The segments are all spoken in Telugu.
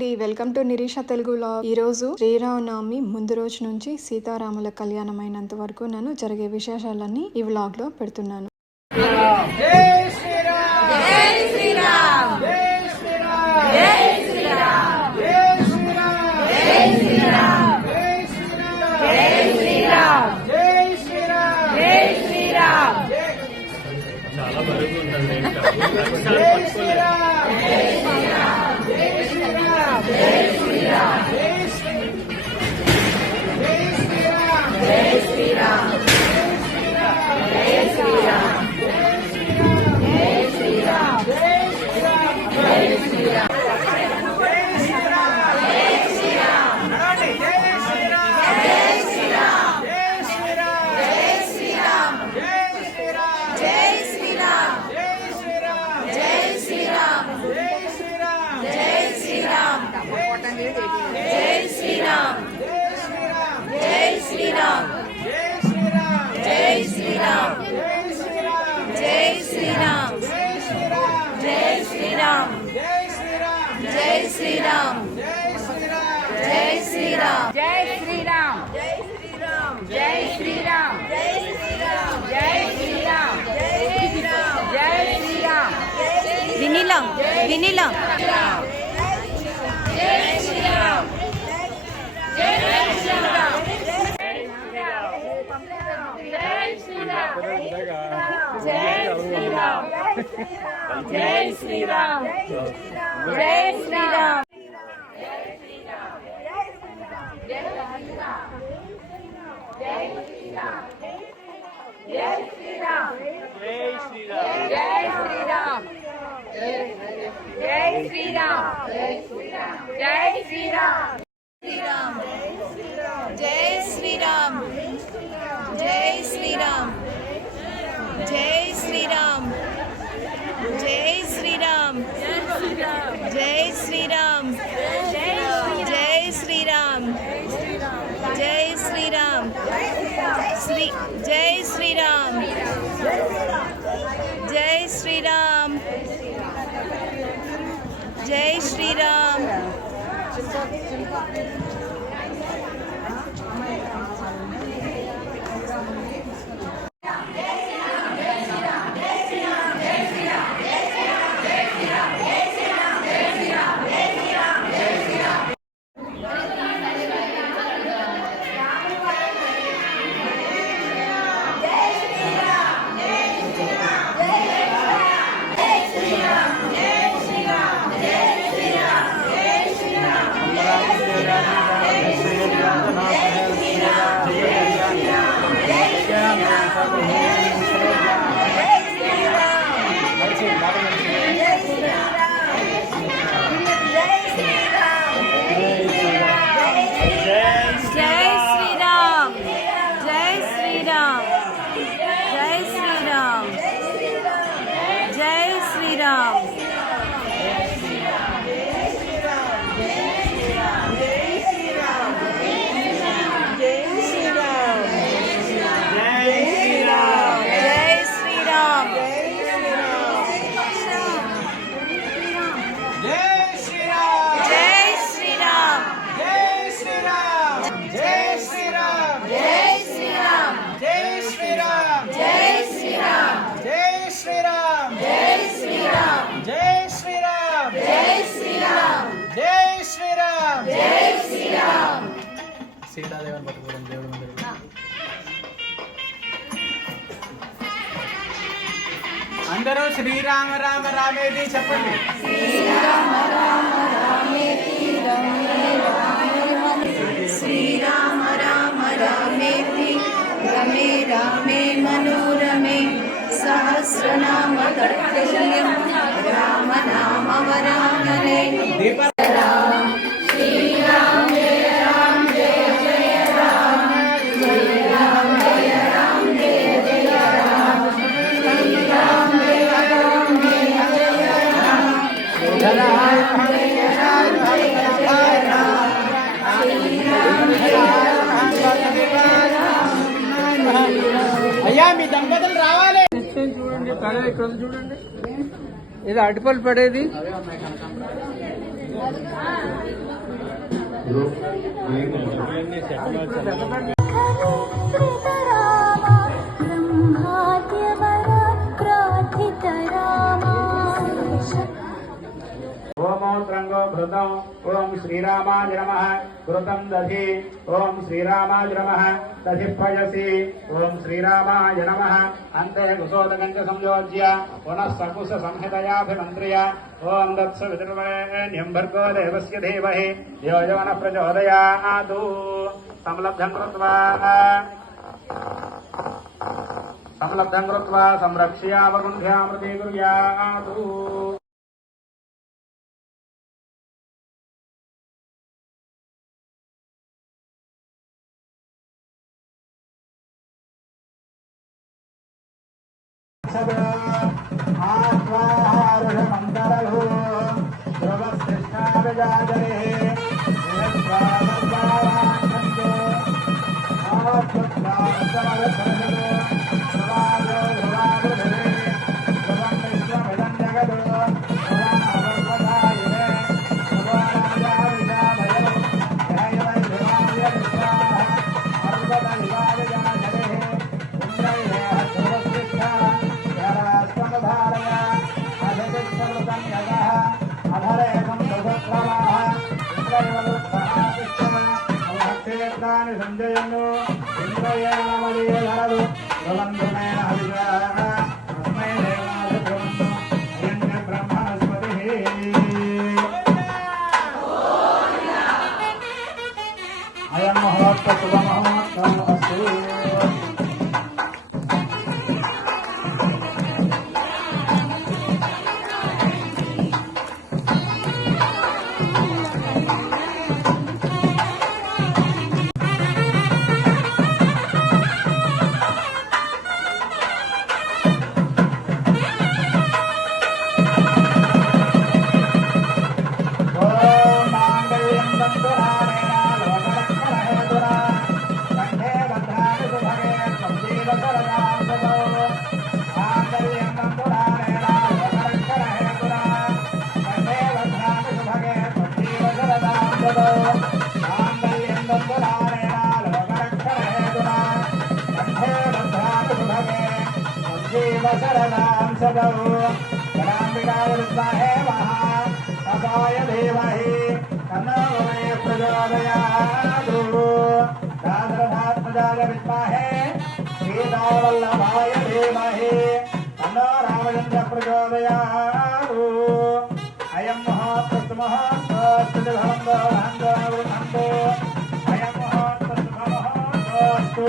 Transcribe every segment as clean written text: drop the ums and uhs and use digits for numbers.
అండి, welcome to Nirisha Telugu vlog. ఈ రోజు శ్రీరామనవమి ముందు రోజు నుంచి సీతారాముల కళ్యాణం అయినంత వరకు నేను జరిగే విశేషాలన్నీ ఈ వ్లాగ్ లో పెడుతున్నాను. చాలా బరువుగా ఉందండి. వినిలా జై శ్రీరామ్ జై శ్రీరామ్ జై శ్రీరామ్ జై శ్రీరామ్ జై శ్రీరామ్ జై శ్రీరామ్ జై శ్రీరామ్ జై శ్రీరామ్ జై శ్రీరామ్ జై శ్రీరామ్ జై శ్రీరామ్ శ్రీ జై శ్రీరామ్ జై శ్రీరామ్ జై శ్రీరామ్ సీతాదేవన్ పట్టుకోవడం దేవుడు మందిరం. అందరూ శ్రీరామ రామ రామేది చెప్పండి. శ్రీరామ రామ రామేతి శ్రీరామ రామ రామేతి రమే రామే మనోరమే సహస్రనామ తత్తుల్యం రామ నామ వరాననే. అయ్యా మీ దంపతులు రావాలి. చూడండి, ఇక్కడ చూడండి, ఇది అటుపల్లి పడేది. ओमोत्रंगो भृतं ओम श्रीरामाय नमः घृतं दधि ओम श्रीरामाय नमः दधि पयसि ओम श्रीरामाय नमः अन्ते कुसोदकं च संयोज्य पुनः सकुश संहितयाभिमन्त्र्य ओम दत्सवितुर्वरेण्यं भर्गो देवस्य धीमहि धियो यो नः प्रचोदयात् संलब्धं कृत्वा संरक्ष्यावरुन्ध्यामृते कुर्यात् आत्वाहारमन्दरभो ध्रुवस्कृष्णाविजागरे यस्वामद्वारान्तो आत्मत्वामसमवसरजो समाजो ध्रुवावृधरे ध्रुवं विश्वमिदं जगदो ध्रुवामवर्पदायिने ध्रुवाराजाविजामयो जयवै ध्रुवाय विश्वाः अर्वदविवाविजागरे इन्द्रैः ध्रुवस्कृष्णा संजयनो इंद्रयामलीधरु प्रबंधनेन हविषाः तस्मै देवाय ब्रह्म ब्रह्मणस्पतिः अयं मुहूर्तः शुभमुहूर्तः अस्तु शरणां सदौ गणाम्बिकाय विद्महे महाकाय धीमहि तन्नो मे प्रचोदयात् दाशरथात्मजाय विद्महे सीतावल्लभाय धीमहि तन्नो रामचन्द्रः प्रचोदयात् अयं मुहूर्तस्तु मुहूर्तस्तु भवन्तो भवन्तो भवन्तो अयं मुहूर्तस्तु मुहूर्तस्तु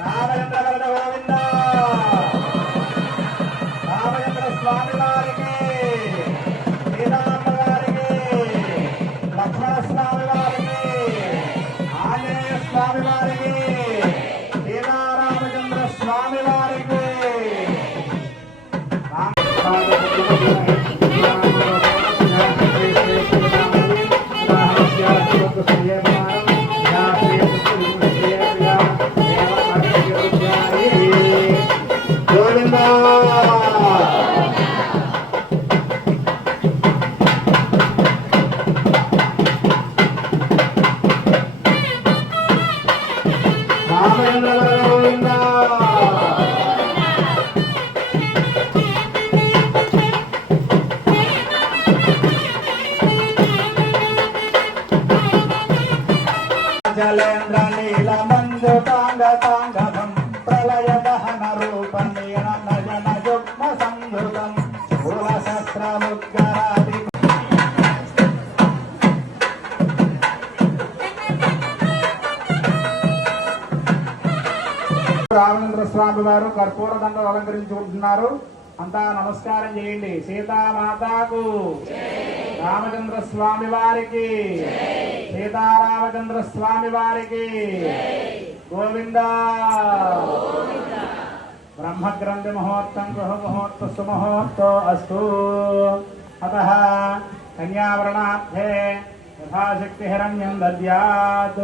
रामचन्द्र गोविन्द स्वामी वारिके सीताराम वारिके लक्ष्मण स्वामी वारिके आंजनेय स्वामी वारिके सीतारामचंद्र स्वामी वारिके जलेन्द्र नील मंजु तांग तांगम प्रलय दहन रूपं नीलम जन युग्म संयुतं शस्त्रमुद्गरादि రామచంద్ర స్వామి వారు కర్పూర దండలు అలంకరించుకుంటున్నారు. అంతా నమస్కారం చేయండి. సీతామాతాకు రామచంద్ర స్వామి వారికి సీతారామచంద్ర స్వామి వారికి గోవింద బ్రహ్మగ్రంథి ముహూర్తం గృహ ముహూర్త సుముహూర్తో అస్తు. అతః కన్యావరణార్థే యథాశక్తి హిరణ్యం దద్యాత్.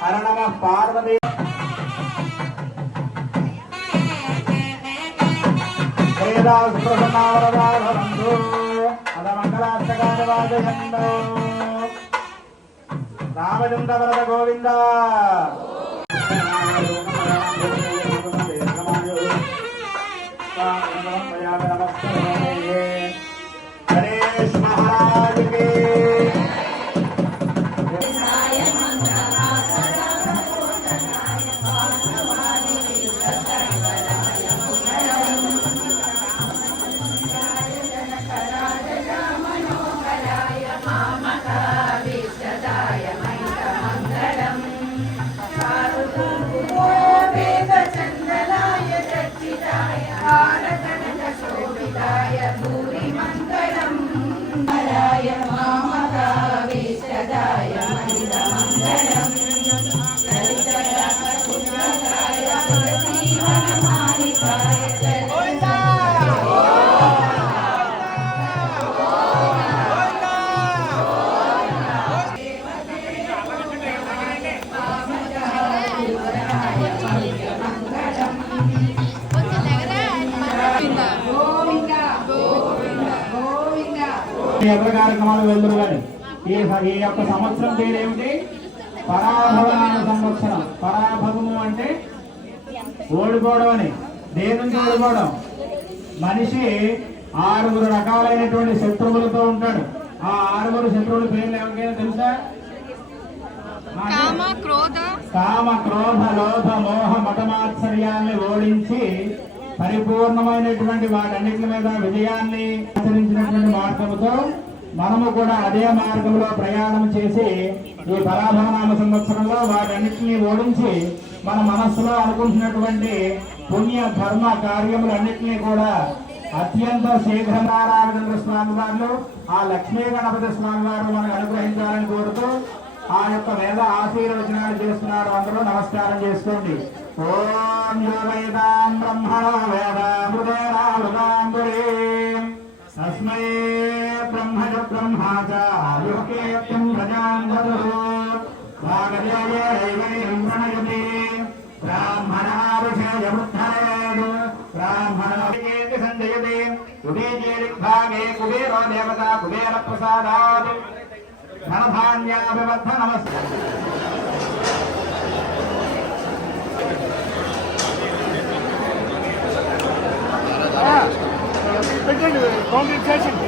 హర నమః పార్వతీ సర్వేదా సుప్రసన్నావరదా భవంతు అద మంగళాష్టకాన్ని వాదయంతు రామచంద్ర వరద గోవింద గణేష్ మహారాజ్ కి ఎవరి కార్యక్రమాలు వెళ్తురు కానీ ఈ యొక్క సంవత్సరం పేరు ఏమిటి? పరాభవనామ సంవత్సరం. పరాభవము అంటే ఓడిపోవడం అని. దేని నుంచి ఓడిపోవడం? మనిషి 6 రకాలైనటువంటి శత్రువులతో ఉంటాడు. ఆ 6 శత్రువుల పేర్లు ఎవరికైనా తెలుసా? కామ, క్రోధ, లోభ, మోహ, మతమాత్సర్యాన్ని ఓడించి పరిపూర్ణమైనటువంటి వాటన్నిటి మీద విజయాన్ని ఆచరించినటువంటి మార్గముతో మనము కూడా అదే మార్గంలో ప్రయాణం చేసి ఈ పరాభవనామ సంవత్సరంలో వాటన్నిటిని ఓడించి మన మనస్సులో అనుకుంటున్నటువంటి పుణ్య ధర్మ కార్యములన్నింటినీ కూడా అత్యంత శీఘ్రంగా రామచంద్ర స్వామి వారు ఆ లక్ష్మీ గణపతి స్వామి వారు మనకు అనుగ్రహించాలని కోరుతూ ఆ యొక్క వేద ఆశీర్వచనాలు చేస్తున్నారు. అందరూ నమస్కారం చేసుకోండి. ఓం యోగైతాం బ్రహ్మణో వేదామృతేనామృతాంబురీం తస్మై బ్రహ్మజ బ్రహ్మాచ యుక్తేయం ప్రజాం వదుః వాగర్యయేవైం ప్రణయతి బ్రాహ్మణా ఋషయముద్ధరేద్ బ్రాహ్మణేతి సంజయతి ఉదీచేరిగ్భాగే కుబేరో దేవతా కుబేర ప్రసాదాత్ ధనధాన్యాభివర్ధ నమస్తే. పెట్టండి కాంక్రీట్ చేసింది.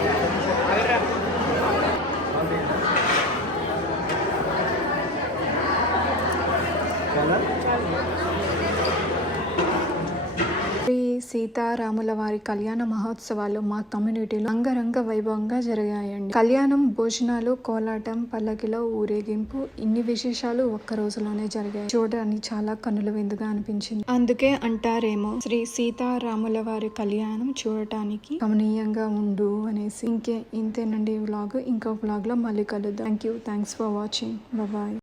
శ్రీ సీతారాముల వారి కళ్యాణ మహోత్సవాలు మా కమ్యూనిటీలో అంగరంగ వైభవంగా జరిగాయండి. కళ్యాణం, భోజనాలు, కోలాటం, పల్లకిలో ఊరేగింపు, ఇన్ని విశేషాలు ఒక్క రోజులోనే జరిగాయి. చూడడానికి చాలా కనుల విందుగా అనిపించింది. అందుకే అంటారేమో శ్రీ సీతారాముల వారి కళ్యాణం చూడటానికి కమనీయంగా ఉండు అనేసి. ఇంతేనండి ఈ వ్లాగ్. ఇంకో వ్లాగ్ లో మళ్ళీ కలుద్దాం. Thanks for watching. బాయ్.